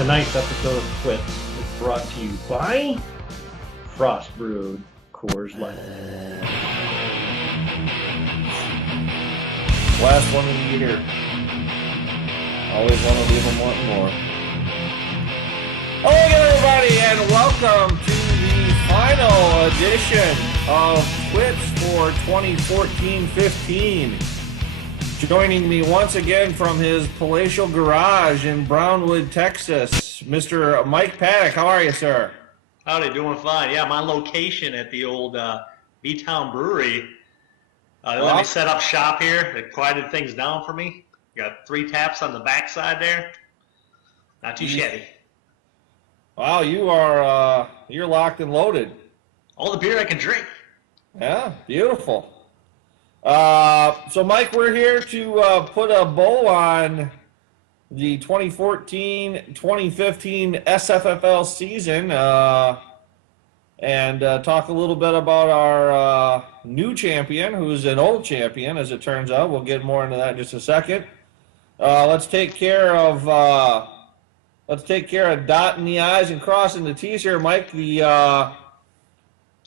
Tonight's episode of TWITS is brought to you by Frost Brewed Coors Light. Last one of the year. Always want to leave them wanting more. Hello again, everybody, and welcome to the final edition of TWITS for 2014-15. Joining me once again from his palatial garage in Brownwood, Texas, Mr. Mike Paddock. How are you, sir? Howdy, doing fine. Yeah, my location at the old B-Town Brewery. They let me set up shop here. They quieted things down for me. Got 3 taps on the backside there. Not too shabby. Wow, you're locked and loaded. All the beer I can drink. Yeah, beautiful. So Mike, we're here to put a bow on the 2014-2015 SFFL season and talk a little bit about our new champion, who's an old champion, as it turns out. We'll get more into that in just a second. Let's take care of dotting the I's and crossing the T's here, Mike. The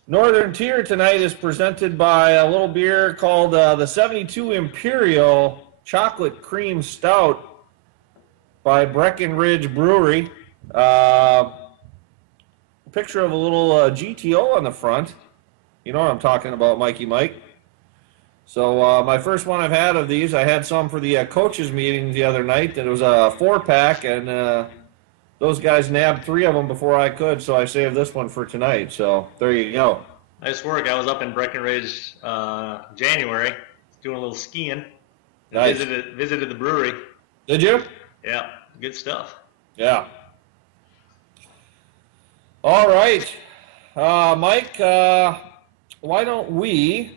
Northern Tier tonight is presented by a little beer called the 72 Imperial Chocolate Cream Stout by Breckenridge Brewery. Picture of a little GTO on the front. You know what I'm talking about, Mikey Mike. So my first one I've had of these, I had some for the coaches meeting the other night. It was a 4-pack, and those guys nabbed 3 of them before I could, so I saved this one for tonight. So there you go. Nice work. I was up in Breckenridge January, doing a little skiing. Nice. Visited the brewery. Did you? Yeah, good stuff. Yeah. All right. Mike, why don't we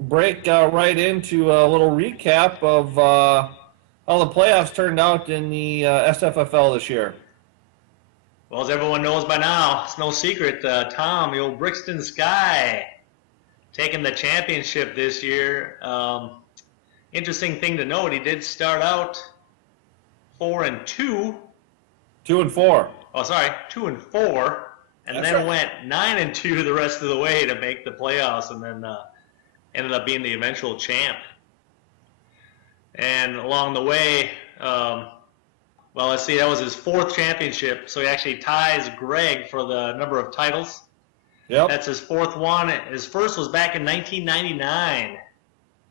break right into a little recap of how the playoffs turned out in the SFFL this year? Well, as everyone knows by now, it's no secret, Tom, the old Brixton Sky, taking the championship this year. Interesting thing to note, he did start out 4-2. 2-4. Oh, sorry, 2-4, and That's then right. went 9-2 the rest of the way to make the playoffs, and then ended up being the eventual champ. And along the way, well, let's see, that was his 4th championship, so he actually ties Greg for the number of titles. Yep. That's his 4th one. His first was back in 1999,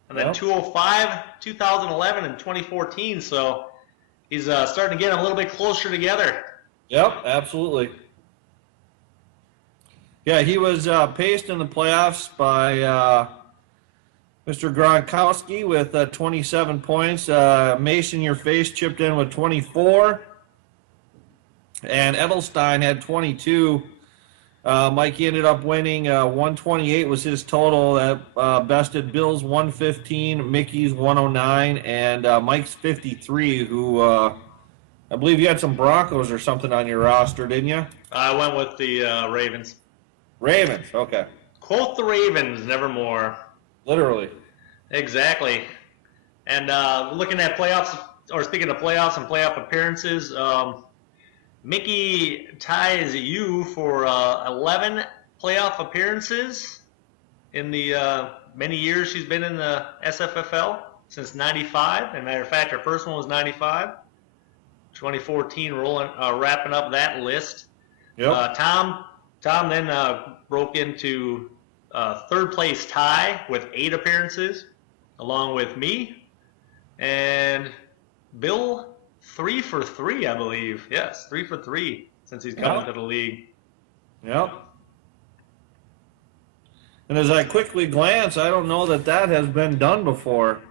and then Yep. 2005, 2011, and 2014, so he's starting to get a little bit closer together. Yep, absolutely. Yeah, he was paced in the playoffs by Mr. Gronkowski with 27 points. Mason Your Face chipped in with 24. And Edelstein had 22. Mikey ended up winning. 128 was his total. That bested Bill's 115, Mickey's 109, and Mike's 53, who I believe you had some Broncos or something on your roster, didn't you? I went with the Ravens. Ravens, okay. Quote the Ravens, nevermore. Literally. Exactly. And looking at playoffs, or speaking of playoffs and playoff appearances, Mickey ties you for 11 playoff appearances in the many years she's been in the SFFL, since 95. As a matter of fact, her first one was 95. 2014 wrapping up that list. Yep. Tom then broke into 3rd place tie with 8 appearances, along with me, and Bill 3 for 3, I believe. Yes, 3 for 3 since he's come into the league. Yep. And as I quickly glance, I don't know that has been done before.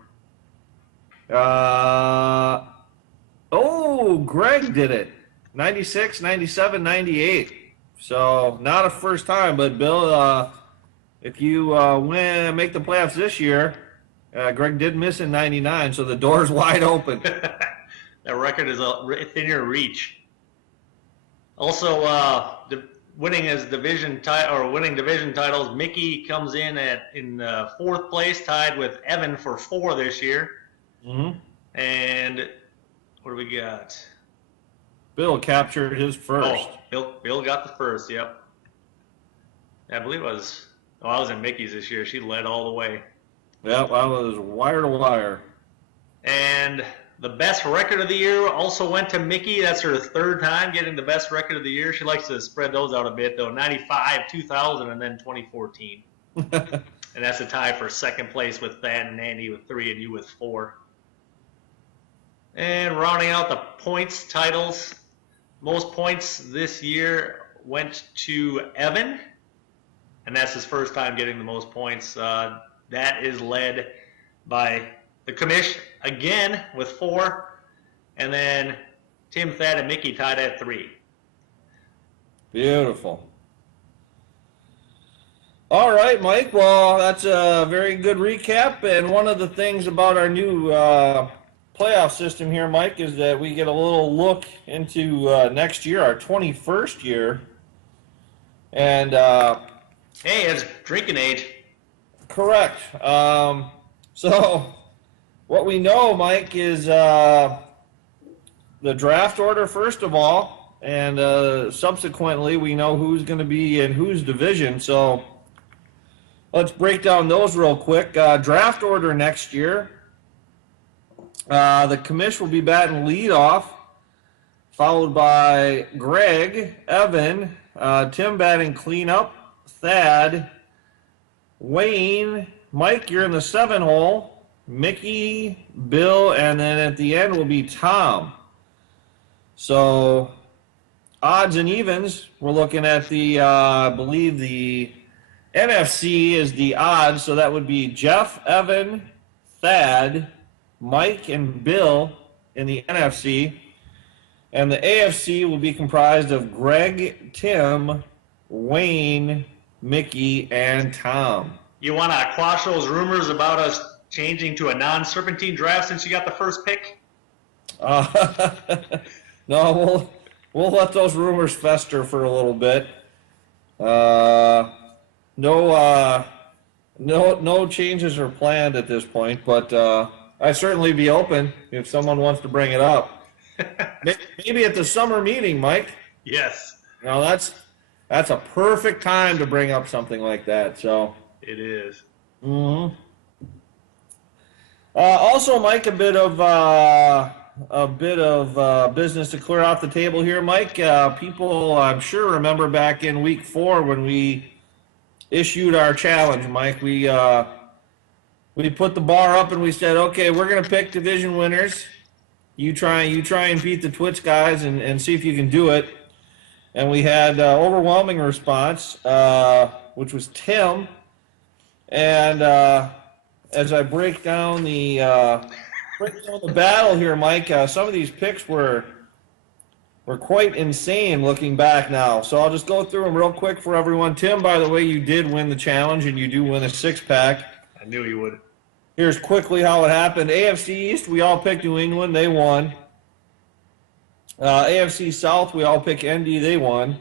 Greg did it. 96, 97, 98. So not a first time, but Bill, if you make the playoffs this year, Greg did miss in 99, so the door's wide open. That record is within your reach. Also, winning division titles, Mickey comes in in 4th place, tied with Evan for 4 this year. Mm-hmm. And what do we got? Bill captured his first. Oh, Bill got the first, yep. I believe I was in Mickey's this year. She led all the way. Yep, I was wire to wire. And the best record of the year also went to Mickey. That's her third time getting the best record of the year. She likes to spread those out a bit, though. 95, 2000, and then 2014. And that's a tie for second place with Thad and Andy with 3 and you with 4. And rounding out the points titles, most points this year went to Evan. And that's his first time getting the most points. That is led by the commish again with 4. And then Tim, Thad, and Mickey tied at 3. Beautiful. All right, Mike. Well, that's a very good recap. And one of the things about our new playoff system here, Mike, is that we get a little look into next year, our 21st year. And hey, it's drinking age. Correct. So what we know, Mike, is the draft order, first of all, and subsequently we know who's going to be in whose division. So let's break down those real quick. Draft order next year. The commish will be batting leadoff, followed by Greg, Evan, Tim batting cleanup, Thad, Wayne, Mike, you're in the 7 hole, Mickey, Bill, and then at the end will be Tom. So odds and evens, we're looking at the, I believe the NFC is the odds, so that would be Jeff, Evan, Thad, Mike, and Bill in the NFC. And the AFC will be comprised of Greg, Tim, Wayne, Mickey, and Tom. You want to quash those rumors about us changing to a non-serpentine draft since you got the first pick? No, we'll let those rumors fester for a little bit. No changes are planned at this point, but I'd certainly be open if someone wants to bring it up. Maybe at the summer meeting, Mike. Yes. No, that's a perfect time to bring up something like that. So it is. Mm-hmm. Also, Mike, a bit of business to clear off the table here, Mike. People, I'm sure, remember back in week 4 when we issued our challenge, Mike. We put the bar up and we said, okay, we're going to pick division winners. You try and beat the TWITS guys and see if you can do it. And we had overwhelming response, which was Tim. And as I break down the battle here, Mike, some of these picks were quite insane looking back now. So I'll just go through them real quick for everyone. Tim, by the way, you did win the challenge, and you do win a 6-pack. I knew you would. Here's quickly how it happened. AFC East, we all picked New England. They won. AFC South, we all picked Indy. They won.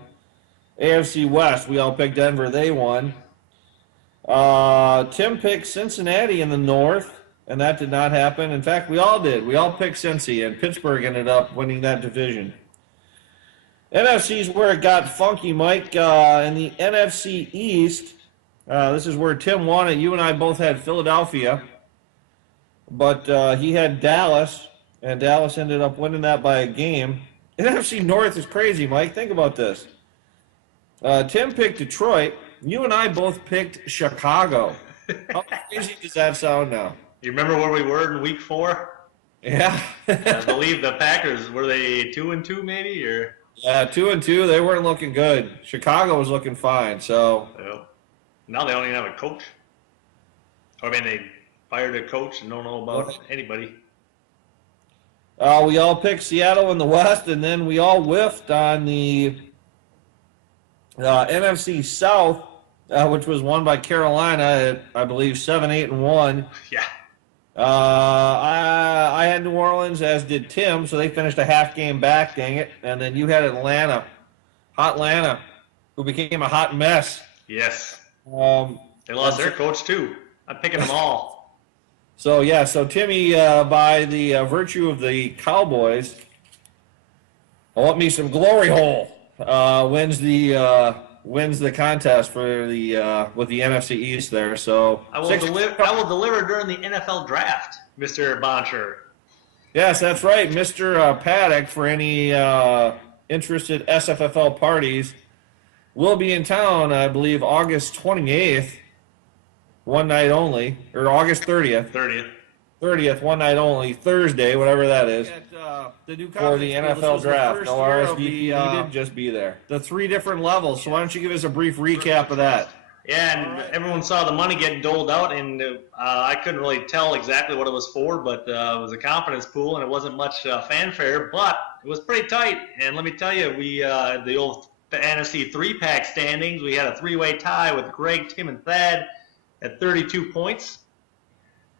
AFC West, we all picked Denver. They won. Tim picked Cincinnati in the North, and that did not happen. In fact, we all did. We all picked Cincy, and Pittsburgh ended up winning that division. NFC is where it got funky, Mike. In the NFC East, this is where Tim won it. You and I both had Philadelphia, but he had Dallas, and Dallas ended up winning that by a game. NFC North is crazy, Mike. Think about this. Tim picked Detroit. You and I both picked Chicago. How crazy does that sound now? You remember where we were in week 4? Yeah. I believe the Packers, were they 2-2 maybe, or? Yeah, 2-2. They weren't looking good. Chicago was looking fine. So now they don't even have a coach. I mean, they fired a coach and don't know about anybody. We all picked Seattle in the West, and then we all whiffed on the NFC South, which was won by Carolina at, I believe, 7-8-1. Yeah. I had New Orleans, as did Tim, so they finished a half game back, dang it. And then you had Atlanta, who became a hot mess. Yes. They lost their coach, too. I'm picking them all. So Timmy, by the virtue of the Cowboys, I want me some glory hole. Wins the contest for the with the NFC East there. So I will deliver during the NFL draft, Mr. Boncher. Yes, that's right, Mr. Paddock. For any interested SFFL parties, will be in town, I believe, August 28th, one night only, or August 30th. 30th, one night only, Thursday, whatever that is, for the NFL draft. No RSVP needed, just be there. The 3 different levels, so why don't you give us a brief recap of that? Yeah, and everyone saw the money getting doled out, and I couldn't really tell exactly what it was for, but it was a confidence pool, and it wasn't much fanfare, but it was pretty tight. And let me tell you, we the old NFC 3-pack standings, we had a 3-way tie with Greg, Tim, and Thad at 32 points.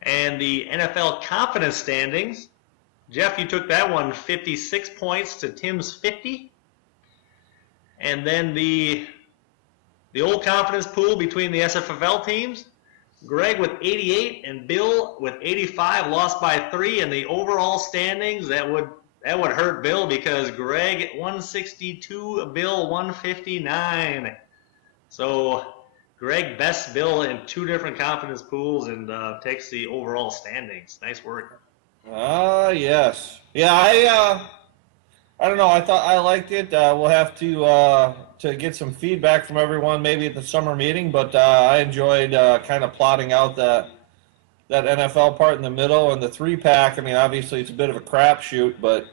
And the NFL confidence standings, Jeff, you took that one 56 points to Tim's 50. And then the old confidence pool between the SFFL teams, Greg with 88 and Bill with 85, lost by 3. And the overall standings, that would hurt Bill, because Greg 162, Bill 159. So Greg bests Bill in 2 different confidence pools and takes the overall standings. Nice work. Yes. Yeah, I don't know. I thought I liked it. We'll have to get some feedback from everyone maybe at the summer meeting, but I enjoyed kind of plotting out that NFL part in the middle, and the 3-pack. I mean, obviously it's a bit of a crapshoot, but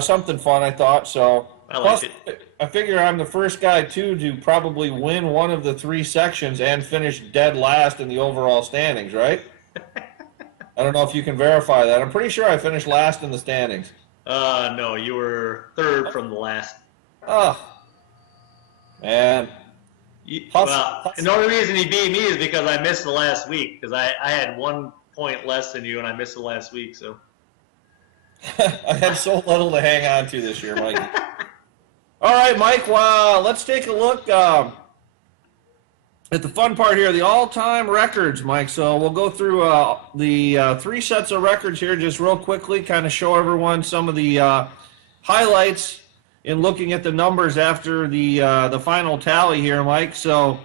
something fun, I thought. So I liked it. I figure I'm the first guy, too, to probably win one of the 3 sections and finish dead last in the overall standings, right? I don't know if you can verify that. I'm pretty sure I finished last in the standings. No, you were 3rd from the last. Oh, man. The only reason he beat me is because I missed the last week, because I had 1 point less than you, and I missed the last week. So I had so little to hang on to this year, Mike. All right, Mike, well, let's take a look at the fun part here, the all-time records, Mike. So we'll go through the 3 sets of records here just real quickly, kind of show everyone some of the highlights in looking at the numbers after the final tally here, Mike. So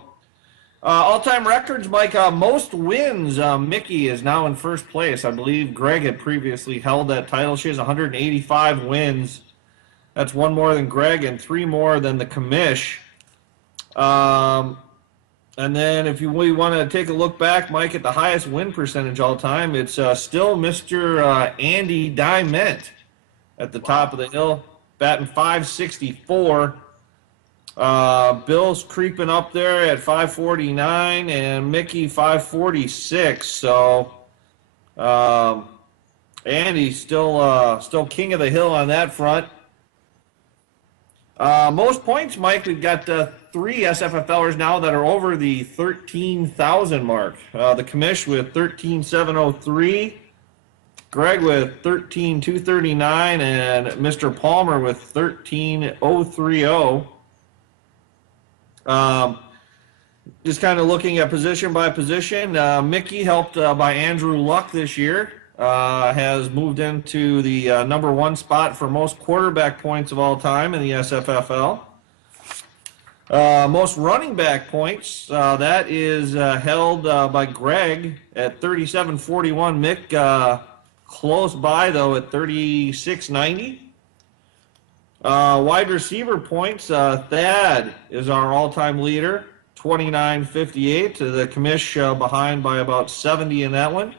all-time records, Mike, most wins. Mickey is now in first place. I believe Greg had previously held that title. She has 185 wins. That's 1 more than Greg and 3 more than the commish. And then if we want to take a look back, Mike, at the highest win percentage all time, it's still Mr. Andy Diment at the top of the hill, batting .564. Bill's creeping up there at .549, and Mickey .546. So Andy's still king of the hill on that front. Most points, Mike, we've got 3 SFFLers now that are over the 13,000 mark. The commish with 13,703, Greg with 13,239, and Mr. Palmer with 13,030. Just kind of looking at position by position, Mickey, helped by Andrew Luck this year, has moved into the number 1 spot for most quarterback points of all time in the SFFL. Most running back points, that is held by Greg at 3741. Mick close by, though, at 3690. Wide receiver points, Thad is our all-time leader, 2958. The commish behind by about 70 in that one.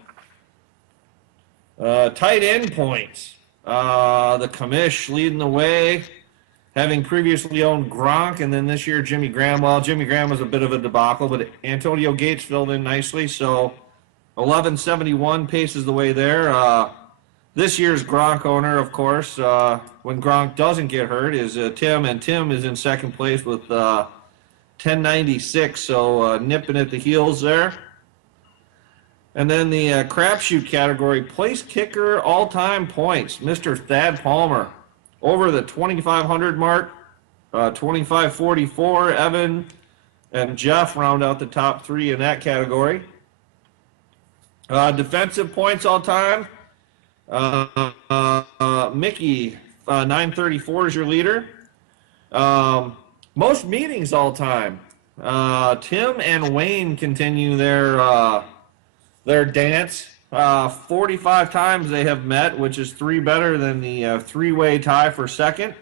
Tight end points, the commish leading the way, having previously owned Gronk, and then this year Jimmy Graham. Well, Jimmy Graham was a bit of a debacle, but Antonio Gates filled in nicely, so 1171 paces the way there. This year's Gronk owner, of course, when Gronk doesn't get hurt, is Tim, and Tim is in second place with 1096, so nipping at the heels there. And then the crapshoot category, place kicker, all-time points, Mr. Thad Palmer, over the 2,500 mark, 2,544. Evan and Jeff round out the top 3 in that category. Defensive points all time, Mickey, 934 is your leader. Most meetings all time. Tim and Wayne continue their dance. 45 times they have met, which is 3 better than the three-way tie for second.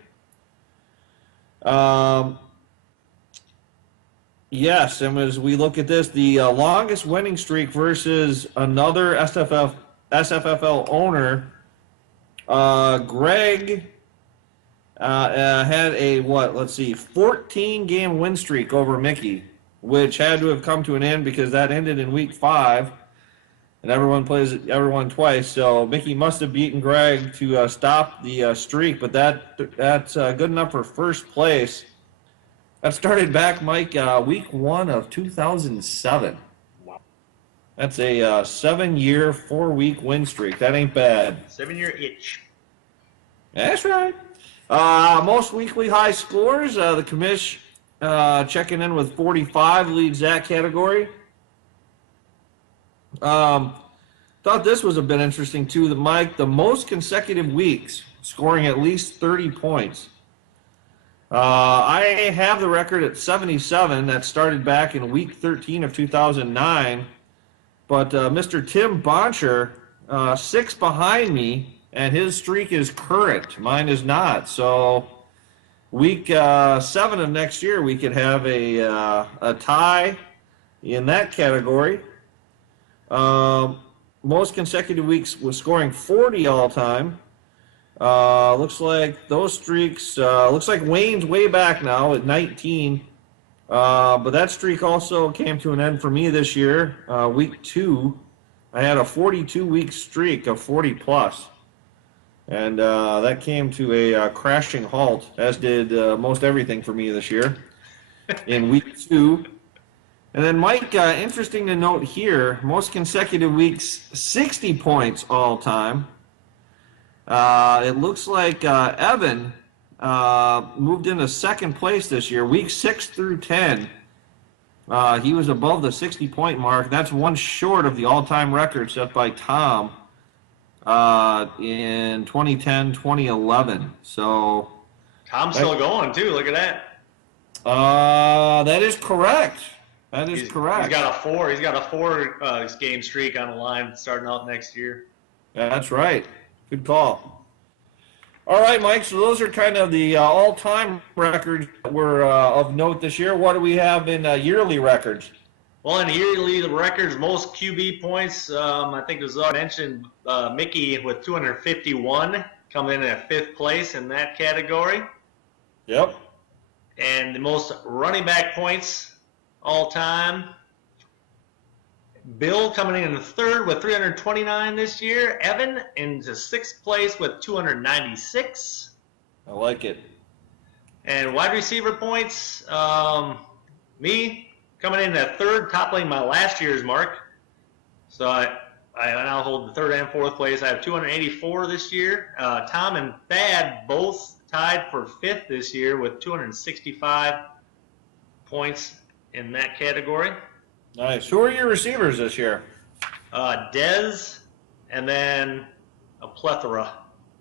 Yes, and as we look at this, the longest winning streak versus another SFFL owner, Greg had a 14-game win streak over Mickey, which had to have come to an end because that ended in week 5, and everyone plays everyone twice. So Mickey must have beaten Greg to stop the streak, but that's good enough for first place. That started back, Mike, week 1 of 2007. Wow. That's a 7-year, 4-week win streak. That ain't bad. 7-year itch. That's right. Most weekly high scores, the commish checking in with 45 leads that category. Thought this was a bit interesting too, Mike. The most consecutive weeks scoring at least 30 points. I have the record at 77. That started back in week 13 of 2009. But Mr. Tim Boncher, 6 behind me, and his streak is current. Mine is not. So week 7 of next year, we could have a tie in that category. Most consecutive weeks was scoring 40 all time. Looks like those streaks, looks like Wayne's way back now at 19. But that streak also came to an end for me this year. Week 2, I had a 42-week streak of 40 plus. And that came to a crashing halt, as did most everything for me this year in week 2. And then, Mike, interesting to note here, most consecutive weeks, 60 points all time. It looks like Evan moved into second place this year, week 6 through 10. He was above the 60-point mark. That's one short of the all-time record set by Tom in 2010-2011. So Tom's still going, too. Look at that. That is correct. That is correct. He's got a 4 game streak on the line starting out next year. Yeah, that's right. Good call. All right, Mike, so those are kind of the all-time records that were of note this year. What do we have in yearly records? Well, in yearly records, most QB points, I think it was mentioned, Mickey with 251 coming in at 5th place in that category. Yep. And the most running back points all time, Bill coming in 3rd with 329 this year. Evan into 6th place with 296. I like it. And wide receiver points, me coming in at 3rd, toppling my last year's mark. So I now hold the 3rd and 4th place. I have 284 this year. Tom and Thad both tied for 5th this year with 265 points in that category. Nice. Who are your receivers this year? Dez, and then a plethora.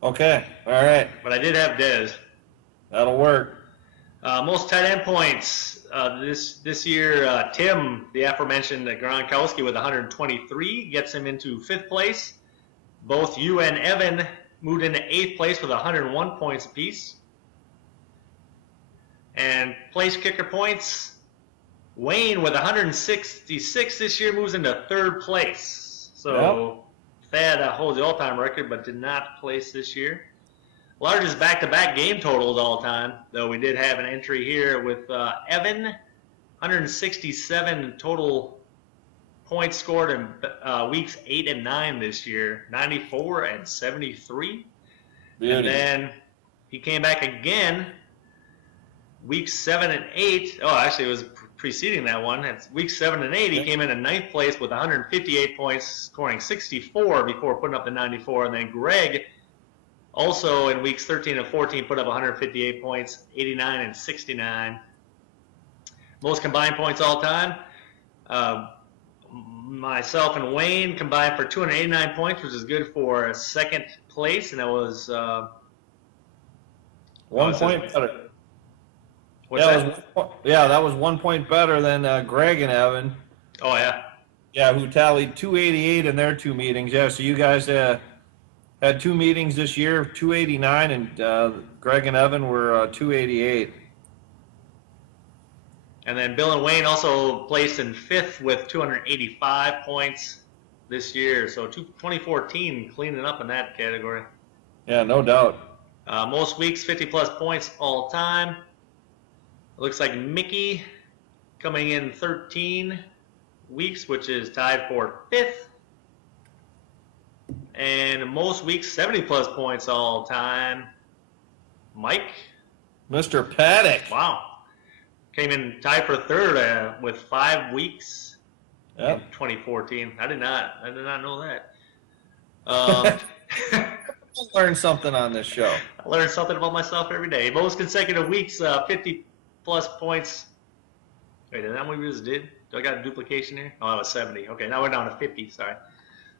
Okay. All right. But I did have Dez. That'll work. Most tight end points this year, Tim, the aforementioned Gronkowski with 123, gets him into 5th place. Both you and Evan moved into 8th place with 101 points apiece. And place kicker points, Wayne with 166 this year moves into 3rd place. So Thad holds the all-time record but did not place this year. Largest back-to-back game totals all time, though we did have an entry here with Evan, 167 total points scored in weeks 8 and 9 this year, 94 and 73. Beauty. And then he came back again, weeks 7 and 8. Oh, actually, it was preceding that one. It's week 7 and 8. He came in 9th place with 158 points, scoring 64 before putting up the 94. And then Greg, also in weeks 13 and 14, put up 158 points, 89 and 69. Most combined points all time. Myself and Wayne combined for 289 points, which is good for 2nd place, and that was 1 point better. That was 1 point better than Greg and Evan. Oh, yeah. Yeah, who tallied 288 in their 2 meetings. Yeah, so you guys had 2 meetings this year, 289, and Greg and Evan were 288. And then Bill and Wayne also placed in 5th with 285 points this year. So 2014 cleaning up in that category. Yeah, no doubt. Most weeks, 50-plus points all time. It looks like Mickey coming in 13 weeks, which is tied for 5th. And most weeks, 70-plus points all time. Mike? Mr. Paddock. Wow. Came in tied for 3rd with 5 weeks in 2014. I did not know that. Learn something on this show. I learn something about myself every day. Most consecutive weeks, 50-plus points. Wait, is that what we just did? Do I got a duplication here? Oh, that was 70. Okay, now we're down to 50. Sorry.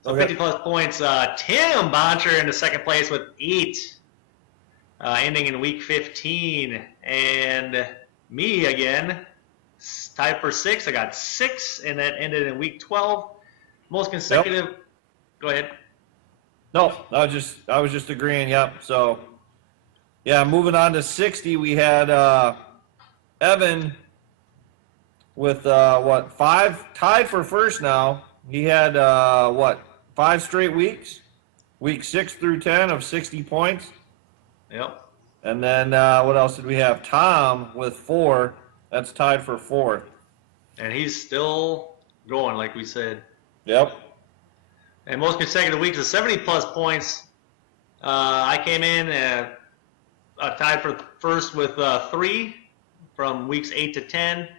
So 50-plus points. Tim Boncher into 2nd place with 8, ending in week 15. And me again, tied for 6. I got 6, and that ended in week 12. Most consecutive. Yep. Go ahead. No, I was just agreeing. Yep. So, yeah, moving on to 60, we had Evan with 5 tied for 1st now. He had 5 straight weeks, week 6 through 10 of 60 points. Yep. And then what else did we have? Tom with 4. That's tied for 4th. And he's still going, like we said. Yep. And most consecutive weeks of 70-plus points. I came in tied for 1st with 3 from weeks 8 to 10.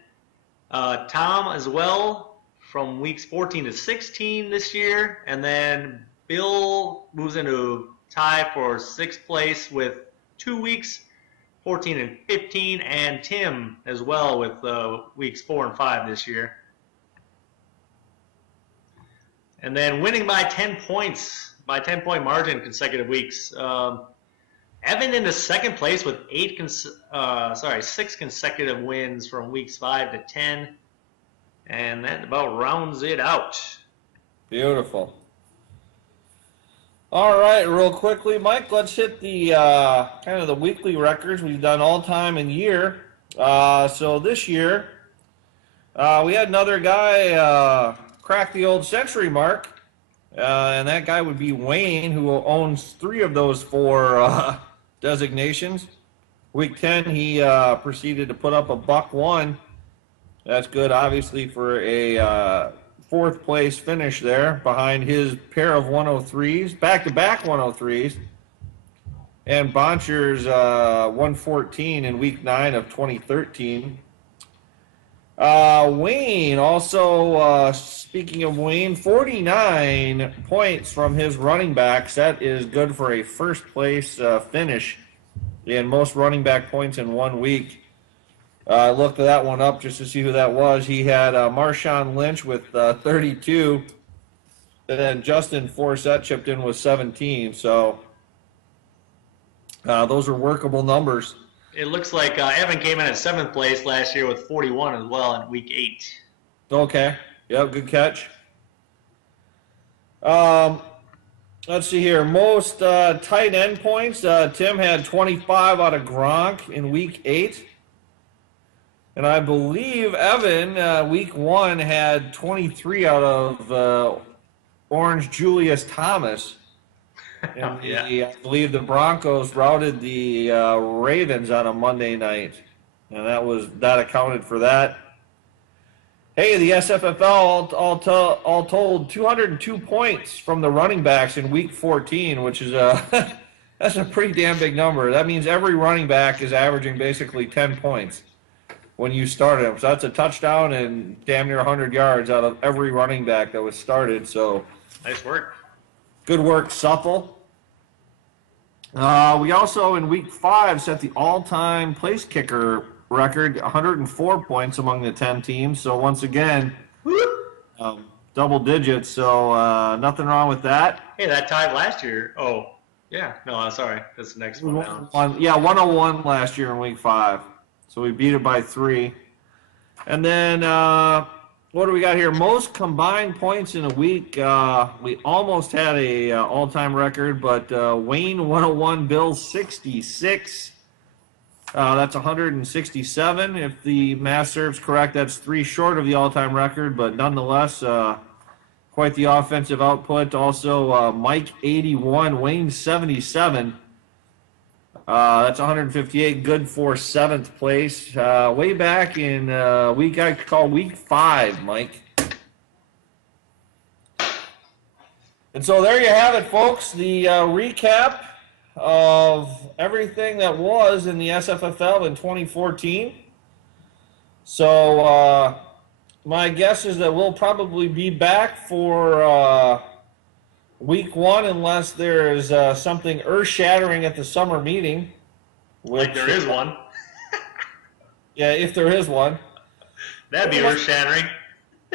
Tom as well from weeks 14 to 16 this year. And then Bill moves into tie for 6th place with 2 weeks, 14 and 15, and Tim as well with weeks 4 and 5 this year. And then winning by 10 points, by 10-point margin consecutive weeks. Evan into 2nd place with 6 consecutive wins from weeks 5 to 10. And that about rounds it out. Beautiful. All right, real quickly, Mike, let's hit the kind of the weekly records we've done all time and year. So this year, we had another guy crack the old century mark, and that guy would be Wayne, who owns 3 of those 4 designations. Week 10, he proceeded to put up a $101. That's good, obviously, for a 4th place finish there behind his pair of 103s, back-to-back 103s, and Boncher's 114 in week 9 of 2013. Wayne also, speaking of Wayne, 49 points from his running backs. That is good for a 1st place finish in most running back points in 1 week. I looked that one up just to see who that was. He had Marshawn Lynch with 32, and then Justin Forsett chipped in with 17. So those are workable numbers. It looks like Evan came in at 7th place last year with 41 as well in week 8. Okay. Yep, good catch. Let's see here. Most tight end points. Tim had 25 out of Gronk in week 8. And I believe Evan, week 1, had 23 out of Orange Julius Thomas. And yeah. I believe the Broncos routed the Ravens on a Monday night. And that accounted for that. Hey, the SFFL all told 202 points from the running backs in week 14, which is that's a pretty damn big number. That means every running back is averaging basically 10 points when you started them. So that's a touchdown and damn near 100 yards out of every running back that was started. So nice work. Good work, Supple. We also, in week 5, set the all-time place kicker record, 104 points among the 10 teams. So once again, double digits. So nothing wrong with that. Hey, that tied last year. Oh, Yeah, no, I'm sorry. That's the next one down. 101 last year in week 5. So we beat it by 3. And then, what do we got here? Most combined points in a week. We almost had a all-time record, but Wayne 101, Bill 66. That's 167. If the math serves correct, that's 3 short of the all-time record, but nonetheless, quite the offensive output. Also, Mike 81, Wayne 77. That's 158, good for 7th place. Way back in week, I call week 5, Mike. And so there you have it, folks. The recap of everything that was in the SFFL in 2014. So my guess is that we'll probably be back for week 1 unless there's something earth-shattering at the summer meeting. Like there is one. Yeah, if there is one. That'd be earth-shattering.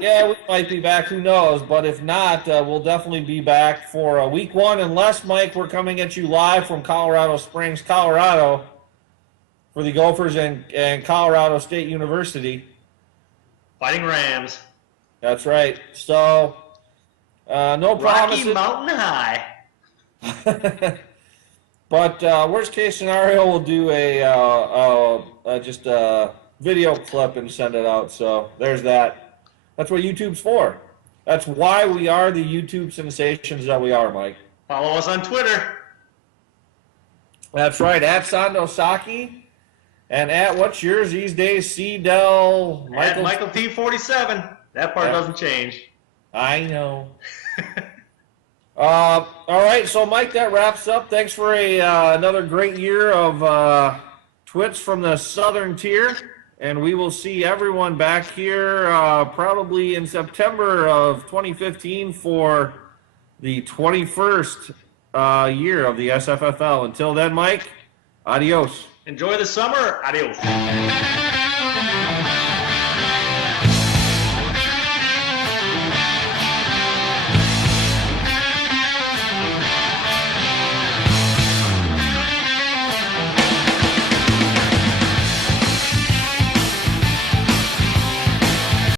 Yeah, we might be back, who knows. But if not, we'll definitely be back for week 1 unless, Mike, we're coming at you live from Colorado Springs, Colorado for the Gophers and Colorado State University. Fighting Rams. That's right. So, no promises. Rocky Mountain High. But worst case scenario, we'll do just a video clip and send it out. So there's that. That's what YouTube's for. That's why we are the YouTube sensations that we are, Mike. Follow us on Twitter. That's right. At Sandosaki and at what's yours these days? C-Del At Michael T47. That part doesn't change. I know. All right, so Mike, that wraps up. Thanks for another great year of TWITS from the Southern Tier, and we will see everyone back here probably in September of 2015 for the 21st year of the SFFL. Until then, Mike, adios. Enjoy the summer. Adios.